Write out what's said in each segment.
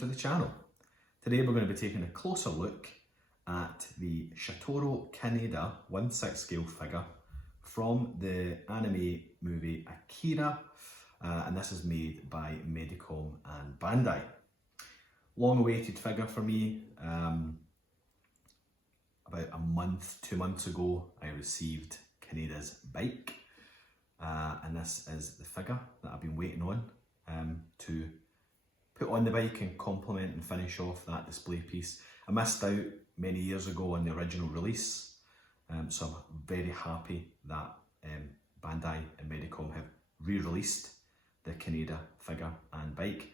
to the channel. Today we're going to be taking a closer look at the Shotaro Kaneda 1/6 scale figure from the anime movie AKIRA, and this is made by MEDICOM and Bandai. Long awaited figure for me. About a month, 2 months ago, I received Kaneda's bike, and this is the figure that I've been waiting on to put on the bike and complement and finish off that display piece. I missed out many years ago on the original release, so I'm very happy that Bandai and MEDICOM have re-released the Kaneda figure and bike.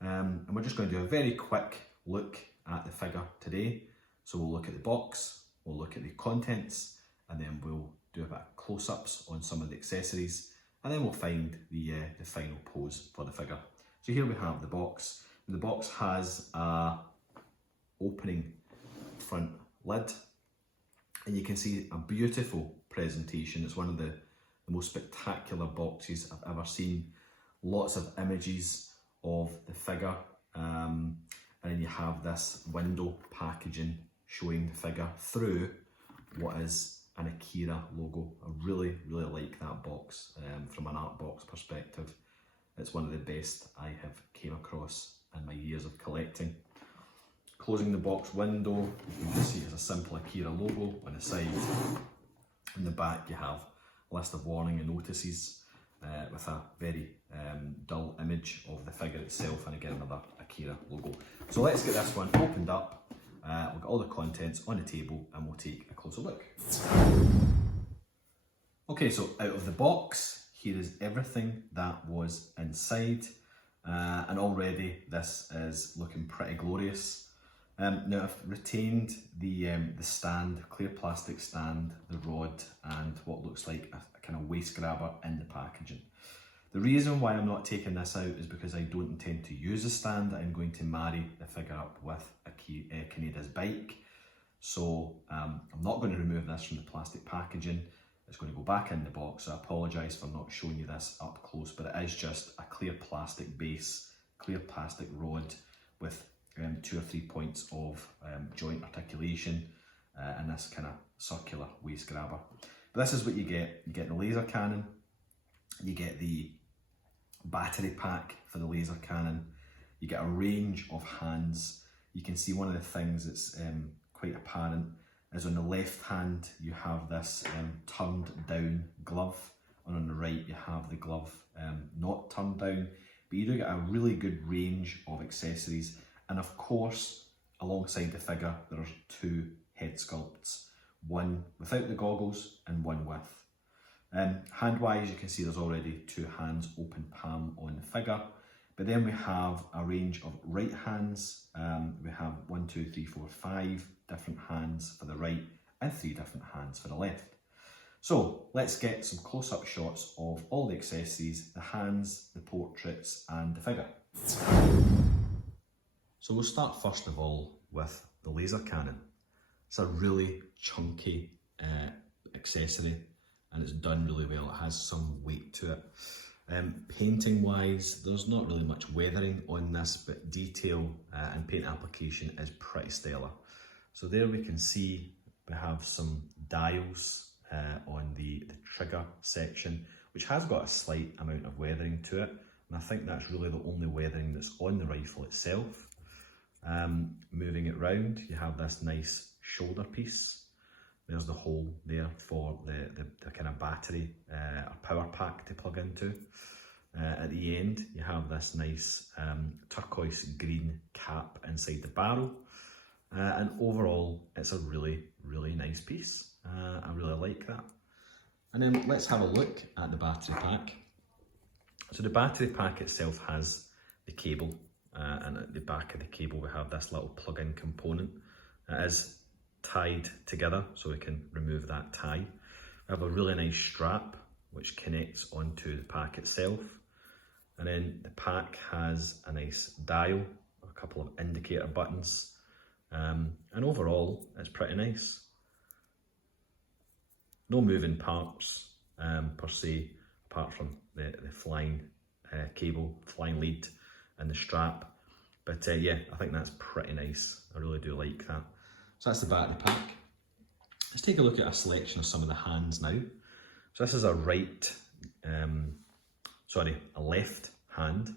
And we're just going to do a very quick look at the figure today. So we'll look at the box, we'll look at the contents, and then we'll do a bit of close-ups on some of the accessories, and then we'll find the final pose for the figure. So here we have the box. The box has a opening front lid, and you can see a beautiful presentation. It's one of the most spectacular boxes I've ever seen. Lots of images of the figure, and then you have this window packaging showing the figure through what is an AKIRA logo. I really like that box from an art box perspective. It's one of the best I have came across in my years of collecting. Closing the box window, you can just see it's a simple AKIRA logo on the side. In the back you have a list of warning and notices with a very dull image of the figure itself, and again another AKIRA logo. So let's get this one opened up. We've got all the contents on the table and we'll take a closer look. Okay, so out of the box, here is everything that was inside, and already this is looking pretty glorious. Now I've retained the stand, clear plastic stand, the rod, and what looks like a kind of waist grabber in the packaging. The reason why I'm not taking this out is because I don't intend to use the stand. I'm going to marry the figure up with Kaneda's bike. So I'm not going to remove this from the plastic packaging. It's going to go back in the box. So I apologise for not showing you this up close, but it is just a clear plastic base, clear plastic rod with 2 or 3 points of joint articulation and this kind of circular waist grabber. But this is what you get. You get the laser cannon, you get the battery pack for the laser cannon, you get a range of hands. You can see one of the things that's quite apparent is on the left hand you have this turned down glove, and on the right you have the glove not turned down, but you do get a really good range of accessories. And of course, alongside the figure there are 2 head sculpts, one without the goggles and one with. Hand-wise, you can see there's already 2 hands open palm on the figure, but then we have a range of right hands. We have 1, 2, 3, 4, 5 different hands for the right and 3 different hands for the left. So let's get some close-up shots of all the accessories, the hands, the portraits and the figure. So we'll start first of all with the laser cannon. It's a really chunky accessory, and it's done really well. It has some weight to it. Painting wise, there's not really much weathering on this, but detail and paint application is pretty stellar. So there we can see we have some dials on the trigger section, which has got a slight amount of weathering to it, and I think that's really the only weathering that's on the rifle itself. Moving it round, you have this nice shoulder piece. There's the hole there for the kind of battery or power pack to plug into. At the end, you have this nice turquoise green cap inside the barrel. And overall, it's a really nice piece. I really like that. And then let's have a look at the battery pack. So the battery pack itself has the cable, and at the back of the cable we have this little plug-in component. It is tied together, so we can remove that tie. We have a really nice strap which connects onto the pack itself, and then the pack has a nice dial, a couple of indicator buttons, and overall it's pretty nice. No moving parts per se, apart from the flying cable, flying lead and the strap. But yeah, I think that's pretty nice. I really do like that. So that's the back of the pack. Let's take a look at a selection of some of the hands now. So this is a a left hand,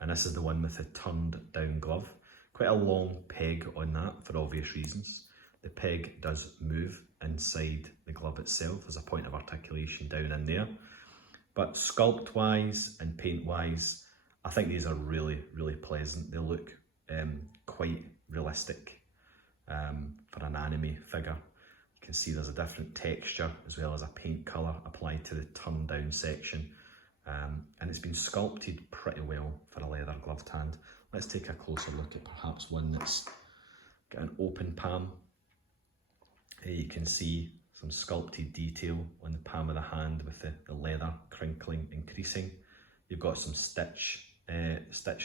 and this is the one with the turned down glove. Quite a long peg on that for obvious reasons. The peg does move inside the glove itself as a point of articulation down in there. But sculpt wise and paint wise, I think these are really, really pleasant. They look quite realistic for an anime figure. You can see there's a different texture as well as a paint colour applied to the turn down section. And it's been sculpted pretty well for a leather gloved hand. Let's take a closer look at perhaps one that's got an open palm. Here you can see some sculpted detail on the palm of the hand with the leather crinkling and creasing. You've got some stitch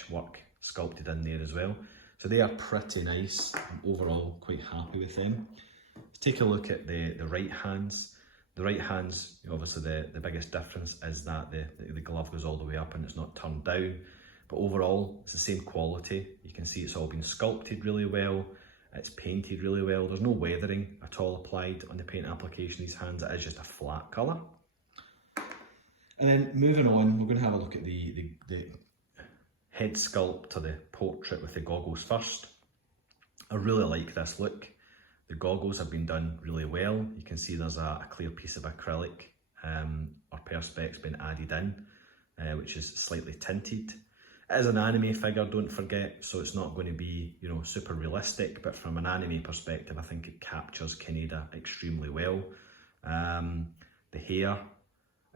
work sculpted in there as well. So they are pretty nice. I'm overall quite happy with them. Let's take a look at the right hands. The right hands, obviously the biggest difference is that the glove goes all the way up and it's not turned down. But overall, it's the same quality. You can see it's all been sculpted really well. It's painted really well. There's no weathering at all applied on the paint application of these hands. It is just a flat colour. And then moving on, we're going to have a look at the head sculpt or the portrait with the goggles first. I really like this look. The goggles have been done really well. You can see there's a clear piece of acrylic or perspex been added in, which is slightly tinted. It is an anime figure, don't forget, so it's not going to be, you know, super realistic, but from an anime perspective, I think it captures Kaneda extremely well. The hair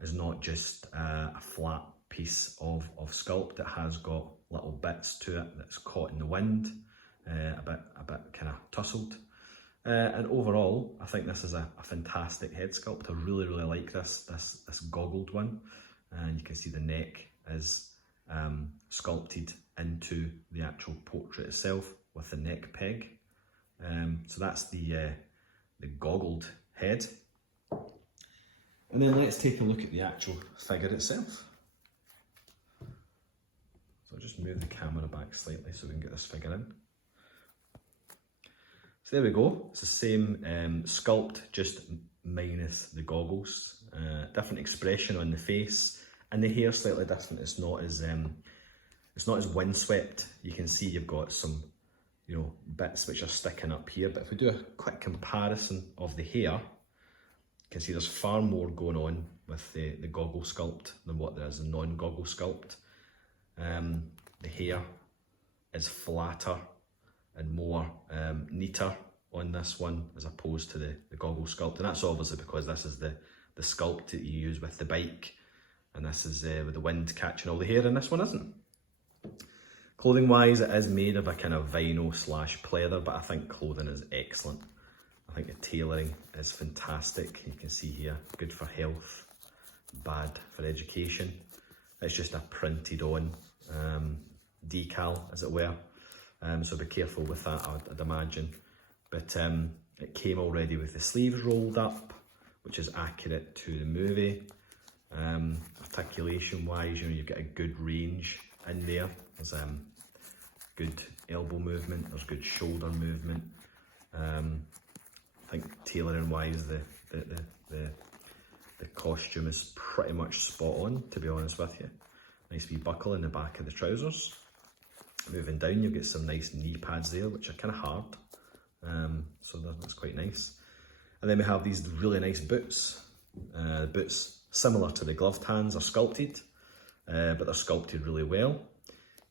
is not just a flat piece of sculpt. It has got little bits to it that's caught in the wind, a bit kind of tussled. And overall, I think this is a fantastic head sculpt. I really, really like this goggled one. And you can see the neck is sculpted into the actual portrait itself with the neck peg. So that's the goggled head. And then let's take a look at the actual figure itself. So I'll just move the camera back slightly so we can get this figure in. So there we go, it's the same sculpt, just minus the goggles. Different expression on the face, and the hair slightly different. It's not as windswept. You can see you've got some, you know, bits which are sticking up here. But if we do a quick comparison of the hair, you can see there's far more going on with the goggle sculpt than what there is in non-goggle sculpt. The hair is flatter and more neater on this one as opposed to the goggle sculpt, and that's obviously because this is the sculpt that you use with the bike, and this is with the wind catching all the hair, and this one isn't. Clothing wise, it is made of a kind of vinyl / pleather, but I think clothing is excellent. I think the tailoring is fantastic. You can see here, good for health, bad for education. It's just a printed on decal, as it were. So be careful with that, I'd imagine. But it came already with the sleeves rolled up, which is accurate to the movie. Articulation wise, you know, you've got a good range in there. There's good elbow movement, there's good shoulder movement. I think tailoring wise, the costume is pretty much spot on, to be honest with you. Nice wee buckle in the back of the trousers. Moving down, you'll get some nice knee pads there, which are kind of hard. So that's quite nice. And then we have these really nice boots. Boots similar to the gloved hands are sculpted, but they're sculpted really well.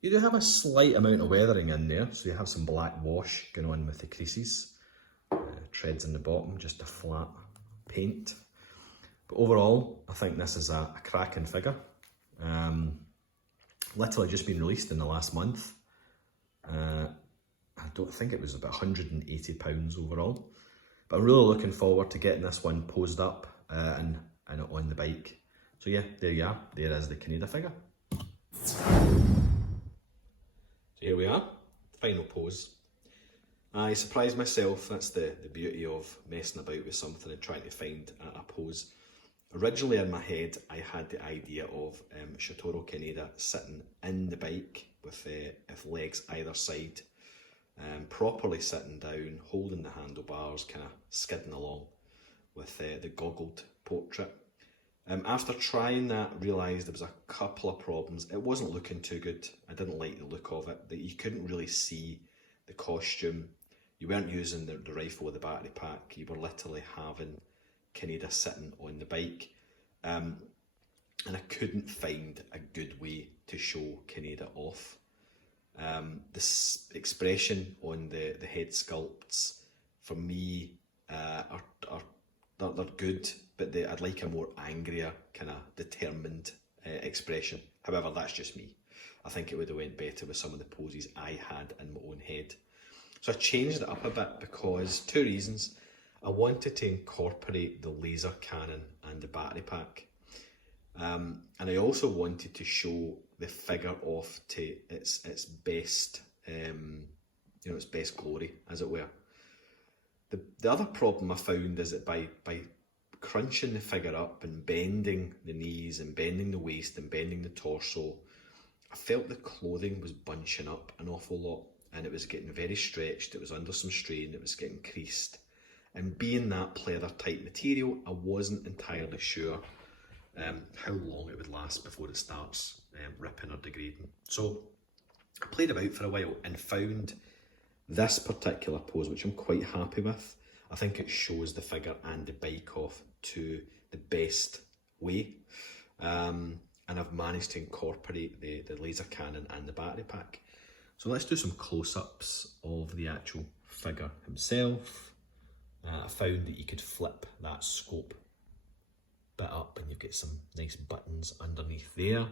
You do have a slight amount of weathering in there, so you have some black wash going on with the creases. Treads in the bottom, just a flat paint. But overall, I think this is a cracking figure. Literally just been released in the last month. I don't think it was about £180 overall, but I'm really looking forward to getting this one posed up and on the bike. So yeah, there you are. There is the Kaneda figure. So here we are, final pose. I surprised myself. That's the beauty of messing about with something and trying to find a pose. Originally in my head, I had the idea of Shotaro Kaneda sitting in the bike with legs either side, properly sitting down, holding the handlebars, kind of skidding along with the goggled portrait. After trying that, realised there was a couple of problems. It wasn't looking too good. I didn't like the look of it. That you couldn't really see the costume. You weren't using the rifle with the battery pack. You were literally having Kaneda sitting on the bike. And I couldn't find a good way to show Kaneda off. This expression on the head sculpts, for me, they're good, but I'd like a more angrier, kind of determined expression. However, that's just me. I think it would have went better with some of the poses I had in my own head. So I changed it up a bit because 2 reasons. I wanted to incorporate the laser cannon and the battery pack. And I also wanted to show the figure off to its best, its best glory, as it were. The other problem I found is that by crunching the figure up and bending the knees and bending the waist and bending the torso, I felt the clothing was bunching up an awful lot, and it was getting very stretched. It was under some strain. It was getting creased, and being that pleather type material, I wasn't entirely sure how long it would last before it starts ripping or degrading. So I played about for a while and found this particular pose, which I'm quite happy with. I think it shows the figure and the bike off to the best way. And I've managed to incorporate the laser cannon and the battery pack. So let's do some close-ups of the actual figure himself. I found that you could flip that scope bit up and you get some nice buttons underneath there.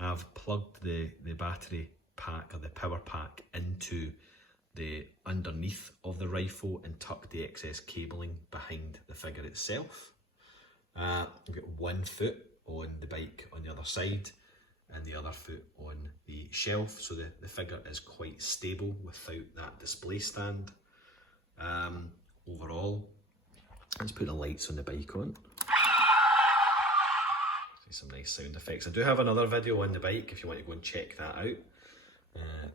I've plugged the battery pack or the power pack into the underneath of the rifle and tucked the excess cabling behind the figure itself. I've got 1 foot on the bike on the other side and the other foot on the shelf, so the figure is quite stable without that display stand. Overall, let's put the lights on the bike on. See some nice sound effects. I do have another video on the bike if you want to go and check that out.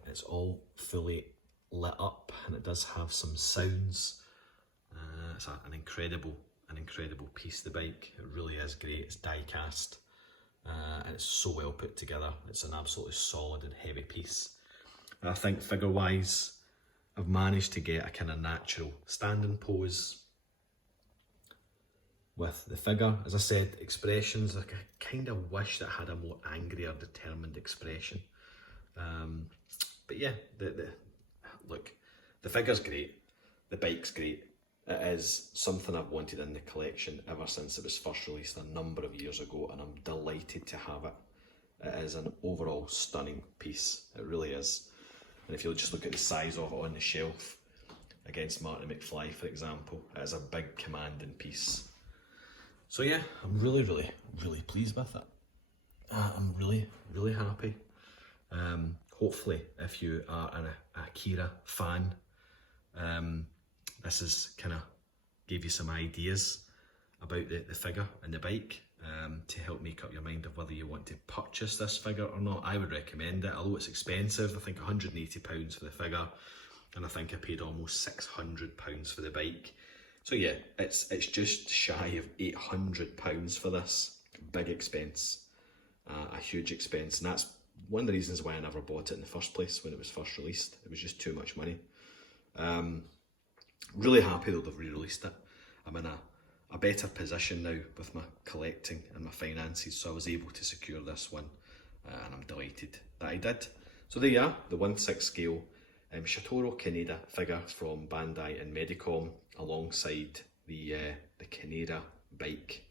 It's all fully lit up and it does have some sounds. It's an incredible piece, the bike. It really is great. It's die cast and it's so well put together. It's an absolutely solid and heavy piece. I think figure wise, I've managed to get a kind of natural standing pose with the figure. As I said, expressions, like I kind of wish that I had a more angry or determined expression. But yeah, look, the figure's great, the bike's great. It is something I've wanted in the collection ever since it was first released a number of years ago, and I'm delighted to have it. It is an overall stunning piece, it really is. And if you'll just look at the size of it on the shelf against Marty McFly, for example, it is a big commanding piece. So yeah, I'm really pleased with it. I'm really happy. Hopefully, if you are an AKIRA fan, this is kind of gave you some ideas about the figure and the bike to help make up your mind of whether you want to purchase this figure or not. I would recommend it, although it's expensive. I think £180 for the figure, and I think I paid almost £600 for the bike. So yeah, it's just shy of £800 for this. Big expense, a huge expense, and that's one of the reasons why I never bought it in the first place when it was first released. It was just too much money. Really happy though they've re-released it. I'm in a better position now with my collecting and my finances, so I was able to secure this one, and I'm delighted that I did. So there you are, the 1/6 scale Shotaro Kaneda figure from Bandai MEDICOM alongside the Kaneda bike.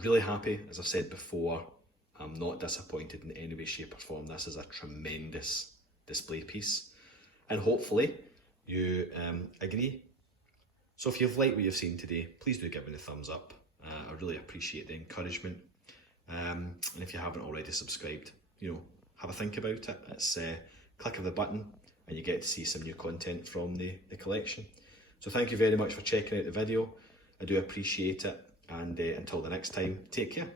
Really happy, as I've said before. I'm not disappointed in any way, shape or form. This is a tremendous display piece, and hopefully you agree. So if you've liked what you've seen today, please do give me a thumbs up. I really appreciate the encouragement. And if you haven't already subscribed, have a think about it. It's click of the button and you get to see some new content from the collection. So thank you very much for checking out the video. I do appreciate it, and until the next time, take care.